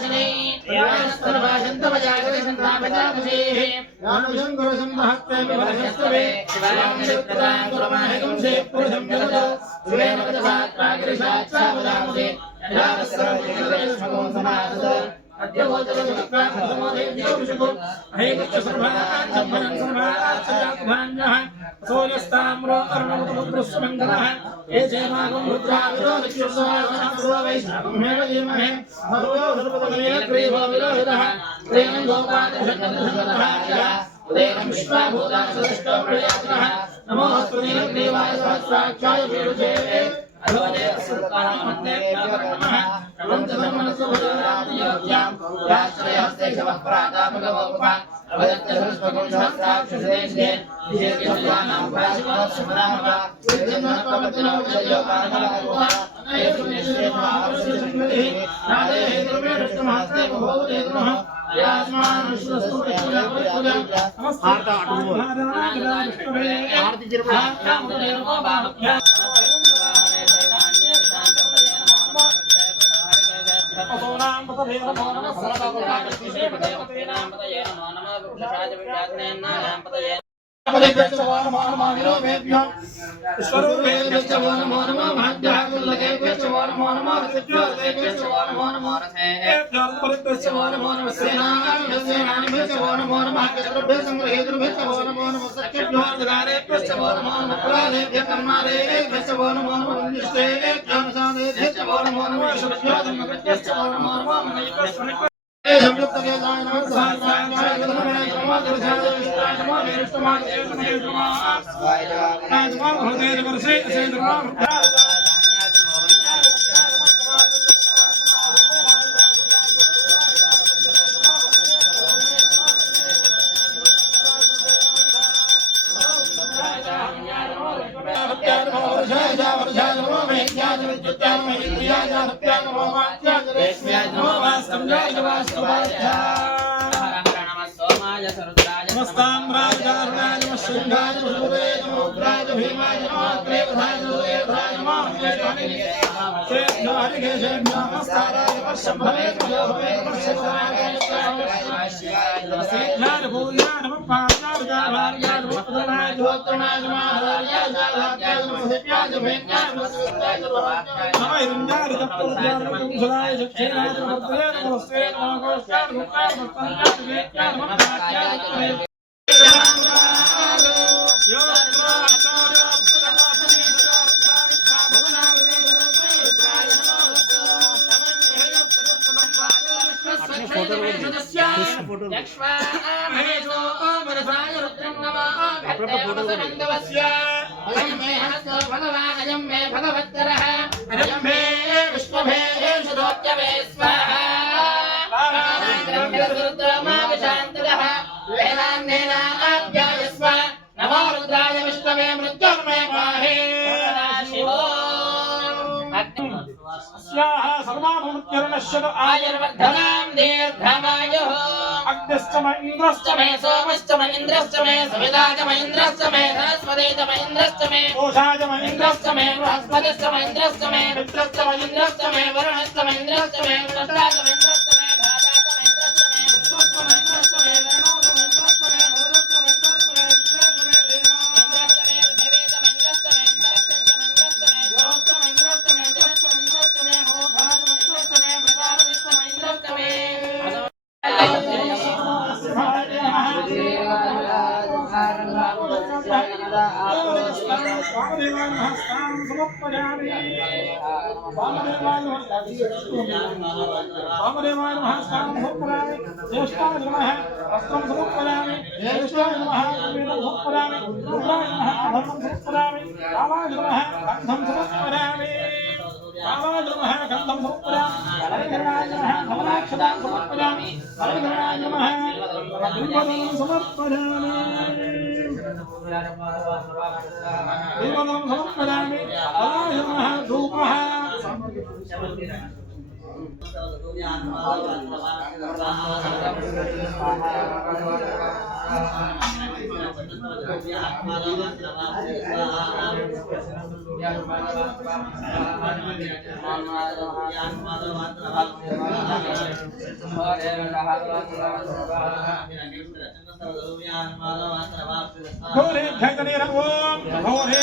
वासिने यास्तनभाषन्तवजागरे सन्तापजाकुषेः यानुषं गुरुसंहत्ते विभजस्तवे शिवामित्रदां गुरुमाहिगुंसे पुरुषं जगतो शिवेन वदसात्मागिरिशात्सावदामुसे यदावस्सरं समासद अद्य वोचरसुक्रामोदेव्योऽभिषुको अहेकश्च सर्वान् सम्भरन् सर्वान् सदात्मान्यः सोऽयस्ताम्रो अर्णवपुत्रस्मङ्गलः ये चेमागं रुद्राविदो नित्युत्सवासनापुरो वैष्णवमेव धीमहि मधुयो सर्वतमये ग्रीवो विरोहितः प्रेमं गोपादशकन्दशकन्दः उदेनं विश्वाभूतान् सदृष्टो प्रयात्रः नमो स्तुतिग्रीवाय सहस्राक्षाय विरुचे अधोदे सुरकामन्ते नमः नमन्तमनसुभरामयोग्यां याश्रयहस्ते शवप्रादापगवोपा अवदत्तसरस्वगुं सहस्राक्षुषदेशे विशेषयोगानां प्राशिवत्समनामः विजन्मकपतिनो विजयोगानमलकुः अनयसुनिश्चेमावश्यसंगतिः नादे हेतुर्मे दृष्टमहस्ते बभूवते नमः यास्मान् विश्वस्तु विश्वव्यापकः नमस्ते आरति जिर्मः नामो बाहुभ्यः इंद्रश्च मे सोमश्च मे इंद्रश्च मे सविताच मे इंद्रश्च मे सरस्वतीच मे इंद्रश्च मे ओषाच मे इंद्रश्च मे बृहस्पतिश्च मे इंद्रश्च मे मित्रश्च मे इंद्रश्च मे वरुणश्च मे इंद्रश्च मे वृषभाच मे इंद्रश्च मे धाताच मे इंद्रश्च मे विश्वश्च मे इंद्रश्च मे वरुणोच मे इंद्रश्च मे भूतश्च मे इंद्रश्च मे इंद्रश्च मे पृथिवीच मे इंद्रश्च मे अंतरिक्षश्च मे इंद्रश्च मे योश्च मे इंद्रश्च मे जलश्च मे इंद्रश्च मे भूभाच मे इंद्रश्च मे प्रजापतिश्च मे इंद्रश्च मे घोरे भगनीर ओम घोरे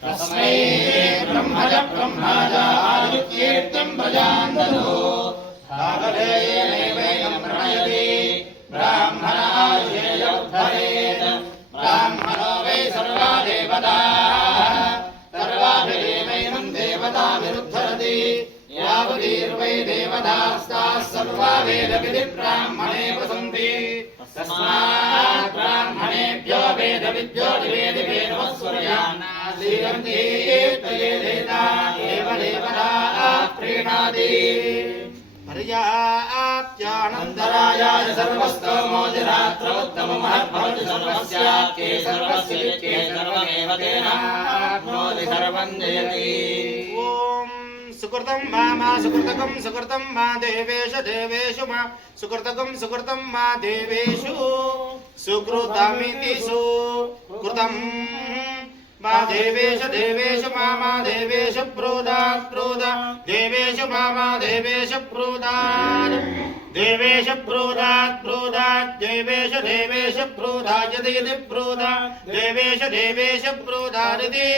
तस्मै ब्रह्मज ब्रह्माज आयुकीर्तिं प्रजां ददो काकलेयेनैवैनं प्रणयति ब्राह्मणायुधरेत् ब्राह्मणो वै सर्वा देवताः सर्वाभिरेवैनं देवताभिरुद्धरति यावतीर्वै देवतास्ताः सर्वा वेदविधिब्राह्मणे वसन्ति तस्मात् ब्राह्मणेभ्यो वेदविद्यो दिवेदिवे नमः सूर्यान् श्रीरन्तीर्तयेदेता एव देवता प्रीणाति पर्याप्त्यानन्दरायाय सर्वस्तोमोदिरात्रमुत्तममहद्भवति सर्वस्याख्ये सर्वस्य विख्ये सर्वमेव तेनाप्नोति सर्वं जयति सुकृतं मा सुकृतकं सुकृतं मा देवेश देवेषु मा सुकृतकं सुकृतं मा देवेषु सुकृतमिति सुकृतं मा देवेश देवेषु मा देवेश प्रोदात् प्रोदा देवेषु मा देवेश प्रोदात् देवेश प्रोदात् प्रोदात् देवेश देवेश प्रोदायति यदि प्रोदा देवेश देवेश प्रोदायति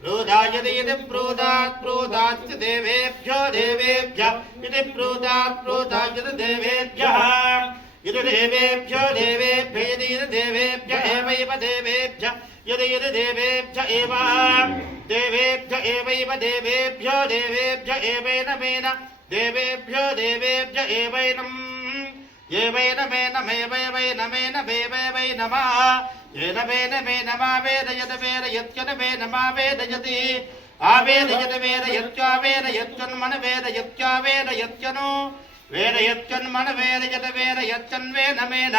प्रोदायति यदि प्रोदात् प्रोदात् देवेभ्यो देवेभ्यः यदि प्रोदात् प्रोदायति देवेभ्यः यदि देवेभ्यो देवेभ्य यदि देवेभ्य एवैव देवेभ्य यदि देवेभ्य एव देवेभ्य एवैव देवेभ्यो देवेभ्य एवैनमेन देवेभ्यो देवेभ्य एवैनम् एवैनमेनमेवैनमेनमेवैनमः येनमेनमेनमा वेदयत वेदयत्यनमेनमा वेदयति आवेदयत वेदयत्यावेदयत्यन्मन वेदयत्यावेदयत्यनु वेदयत्यन्मन वेदयत वेदयत्यन्वेनमेन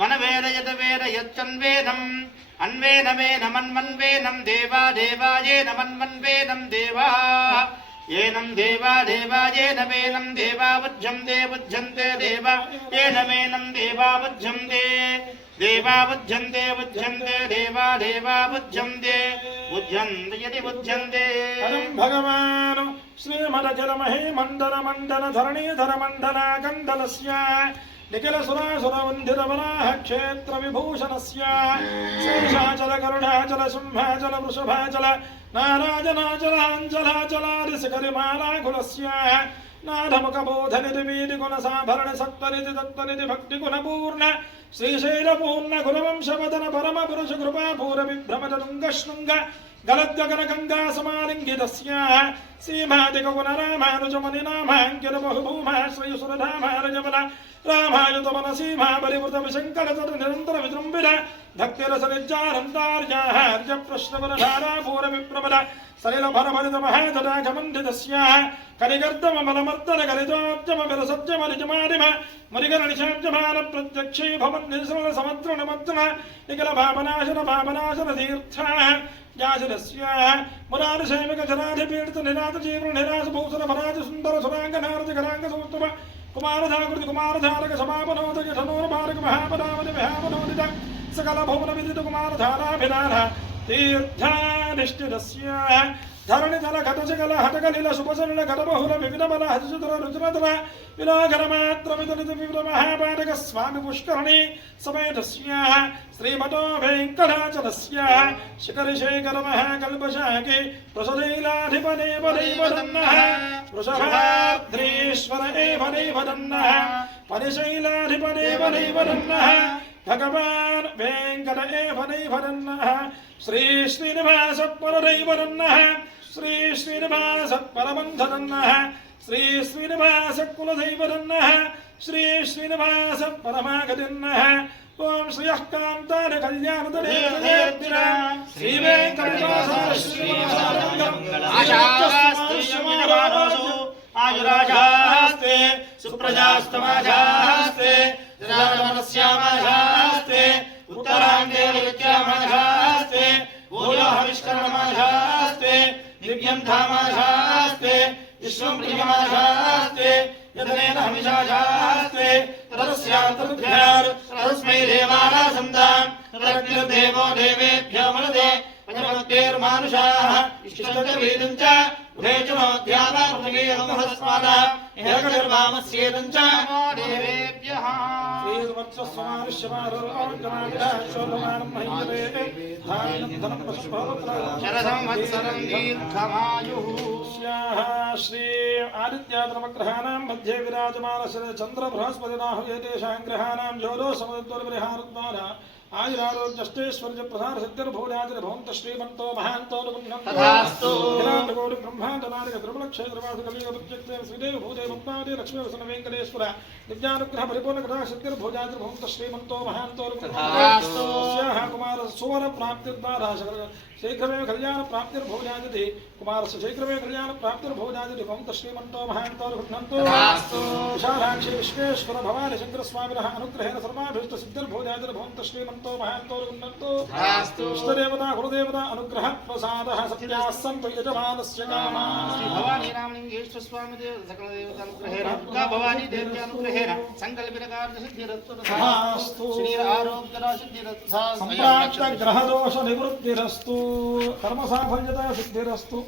मन वेदयत वेदयत्यन्वेनम् अन्वेनमेनमन्मन्वेनं देवा देवायेन मन्मन्वेनं देवा येनं देवा देवायेन मेनं देवा बुध्यन्ते बुध्यन्ते देवा येन मेनं देवा बुध्यन्ते देवा बुध्यन्ते बुध्यन्ते देवा देवा बुध्यन्ते बुध्यन्ते यदि बुध्यन्ते परं भगवान् श्रीमदजलमहे मण्डल मण्डल धरणीधर मण्डला कण्डलस्य निखिल सुरासुर वन्दितवराह क्षेत्र विभूषणस्य शेषाचल करुणाचल सिंहाचल वृषभाचल नाराजनाचलाञ्जलाचलादिशिखरिमालाकुलस्य नाथमुखबोधनिधि वीदिगुणसाभरण सत्त्वनिधि तत्त्वनिधि भक्तिगुणपूर्ण श्रीशैलपूर्ण गुरुवंशवदन परमपुरुष कृपापूरविभ्रमद तुङ्गशृङ्ग गलद्गगन गङ्गा समालिङ्गितस्य सीमादिगुणरामानुजमनिनामाङ्कित बहुभूमा श्रीसुरधामारजमल रामायुतमन सीमा बलिवृत विशङ्कलतर निरन्तर विजृम्भित भक्तिरसनिज्जारन्तार्याहार्य प्रश्नवरधारा पूरविप्रबल सलिलभरभरित महाजटाघमण्डितस्य कलिगर्दममलमर्दन कलिजोज्जमविरसज्जमरिजमारिम मरिगरनिशाब्जमान प्रत्यक्षे भवन्निसृण समद्रणमद्रण निखिलभावनाशन भावनाशन तीर्थः जाजलस्य मुरारशैमिक जनाधिपीडित निरात जीवन निराश भूषण भराज सुन्दर सुरांग नारद करांग सौस्तव कुमारधाकृति कुमारधारक समापनोदक धनोर्भारक महापदावति महापनोदित सकल भुवन विदित कुमारधाराभिधान तीर्थाधिष्ठितस्य ధరణితల ఘటశకల హటకలిల శుభసరళ ఘటబహుళ వివిధమల హరిచుతర రుచురతల విలాఘరమాత్రమిదలిత వివిధ మహాపాటక స్వామి పుష్కరణి సమేతస్య శ్రీమతో వెంకటాచలస్య శిఖరిశేఖర మహాకల్పశాఖే ప్రసదైలాధిపదేవదైవదన్నః వృషభాద్రీశ్వర ఏవదైవదన్నః పరిశైలాధిపదేవదైవదన్నః భగవాన్ వెంకట ఏవదైవదన్నః శ్రీ శ్రీనివాస పరదైవదన్నః శ్రీ శ్రీనివాస పరమంధదన్నః శ్రీ శ్రీనివాస కులదైవదన్నః శ్రీ శ్రీనివాస పరమాగతిన్నః ఓం శ్రీయః కాంతార కళ్యాణదనేత్ర శ్రీ వెంకటేశ్వర ఆయురాజాస్తే సుప్రజాస్తమాజాస్తే రాజమనస్యామాజాస్తే ఉత్తరాంగే విద్యామాజాస్తే భూయోహవిష్కరణమాజాస్తే దివ్యం ధామాజాస్తే విశ్వం ప్రియమాజాస్తే యదనేన హమిషాజాస్తే తదస్యాంతర్భ్యార్ తదస్మై దేవానాసంతాం తదగ్నిర్దేవో దేవేభ్యో మనదే పంచమత్తేర్మానుషాః ఇష్టదవేదం చ ఉభయచనోధ్యానమృతగీయమహస్మాద ఏకనిర్వామస్యేదం చ దేవేభ్యః శ్రీ ఆదిత్యాగ్రహణాం మధ్యే విరాజమాన చంద్ర బృహస్పతినాహు ఏతేషాం గ్రహాణాం యోలో సమద్వరిహారద్వారా ఆయురారోగ్యష్టేశ్వర్య ప్రధాన సిద్ధిర్భూజాతిర్భవంత శ్రీమంతో మహాంతో బ్రహ్మాండనాదిక త్రిపులక్షేత్రవాసు కలియుగ ప్రత్యక్ష శ్రీదేవి భూదేవి ఉమాదే లక్ష్మీ వసన వెంకటేశ్వర దివ్యానుగ్రహ పరిపూర్ణ కథా సిద్ధిర్భూజాతిర్భవంత శ్రీమంతో మహాంతో కుమార సువర ప్రాప్తిర్ద్వారా శీఘ్రమేవ కళ్యాణ ప్రాప్తిర్భూజాతి కుమారస్య శీఘ్రమేవ కళ్యాణ ప్రాప్తిర్భూజాతి భవంత శ్రీమంతో మహాంతో గృహ్ణంతో విశాలాక్షి విశ్వేశ్వర భవాని శంకరస్వామినః అనుగ్రహేణ సర్వాభీష్ట సిద్ధిర్భూజాతిర్భవంత శ్రీమంతో మహాంతో గృహ్ణంతో ఇష్టదేవతా గురుదేవతా అనుగ్రహ ప్రసాదః సత్యాः సంతు యజమానస్య కామాः శ్రీ భవానీ రామలింగేశ్వర స్వామి దేవ సకల దేవతా అనుగ్రహేణ దుర్గా భవానీ దేవి అనుగ్రహేణ సంకల్పిత కార్య సిద్ధిరస్తు శ్రీ ఆరోగ్య సిద్ధిరస్తు సంప్రాప్త గ్రహదోష నివృత్తిరస్తు కర్మ సాఫల్యత సిద్ధిరస్తు